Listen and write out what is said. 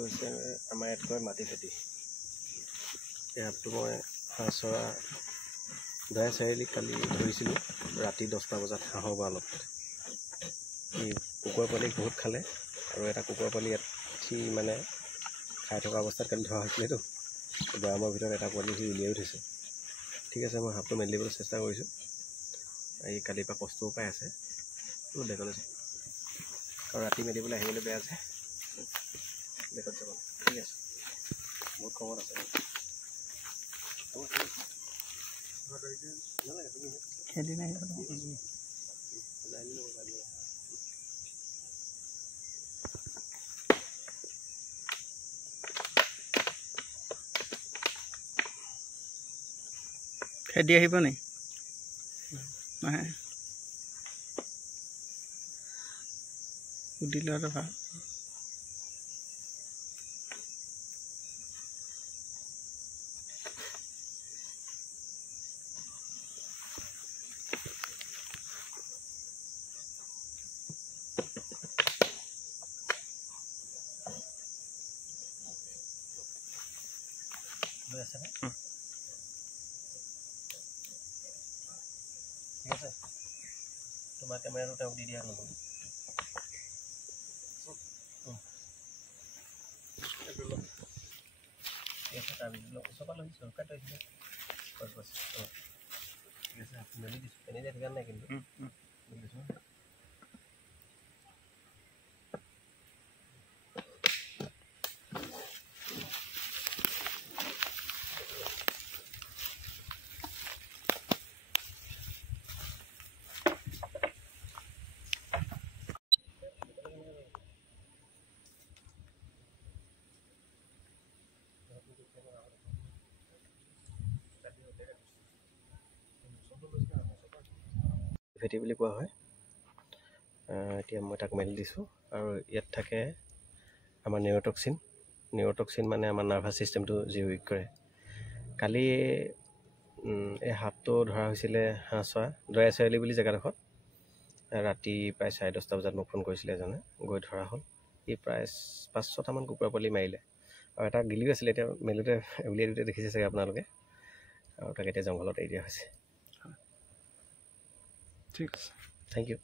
এইটো হৈছে আমাৰ ইয়াত কয় মাটি ফেটি। এই সাপটো মই হাঁহচৰা দয়া চাৰিআলি কালি ধৰিছিলোঁ ৰাতি 10টা বজাত হাঁহৰ গঁৰালত। এই কুকুৰা পোৱালিক বহুত খালে আৰু এটা কুকুৰা পোৱালি ইয়াত সি মানে খাই থকা অৱস্থাত কালি ধৰা হৈছিলেতো বৈয়ামৰ ভিতৰত এটা পোৱালি সি উলিয়াই থৈছে। ঠিক আছে, মই সাপটো মেলি দিবলৈ চেষ্টা কৰিছোঁ। এই কালিৰ পৰা কষ্টও পাই আছে দেখত আছে আৰু ৰাতি মেলিবলৈ আহিবলৈ বেয়া আছে দেখত যাব। ঠিক আছে, বহুত খবৰ আছে। খেদি আহিব নি? নাহে, সুধি লোৱাটো ভাল। আছে নে? ঠিক আছে, তোমাৰ কেমেৰাটো তেওঁক দি দিয়া নহ'ব। ঠিক আছে, তাৰপিছত ওচৰ পৰা লৈছোঁ চৰকাৰ লৈছিলে বছ বছ। ঠিক আছে, মেলি দিছোঁ এনেই দিয়া ঠিকান নাই কিন্তু মেলি দিছোঁ। ফেটি বুলি কোৱা হয়। এতিয়া মই তাক মেলি দিছোঁ আৰু ইয়াত থাকে আমাৰ নিউৰটক্সিন মানে আমাৰ নাৰ্ভাছ ছিষ্টেমটো যি উইক কৰে। কালি এই সাপটো ধৰা হৈছিলে হাঁহচৰা দয়া চাৰিআলি বুলি জেগাডোখৰত। ৰাতি প্ৰায় 10:30 বজাত মোক ফোন কৰিছিলে এজনে, গৈ ধৰা হ'ল। সি প্ৰায় 5-6টামান কুকুৰা পোৱালি মাৰিলে আৰু এটা গিলিও আছিলে। এতিয়া মেলোতে উলিয়াই দিওঁতে দেখিছে চাগে আপোনালোকে, আৰু তাক এতিয়া জংঘলত এৰি দিয়া হৈছে। ঠিক আছে, থেংক ইউ।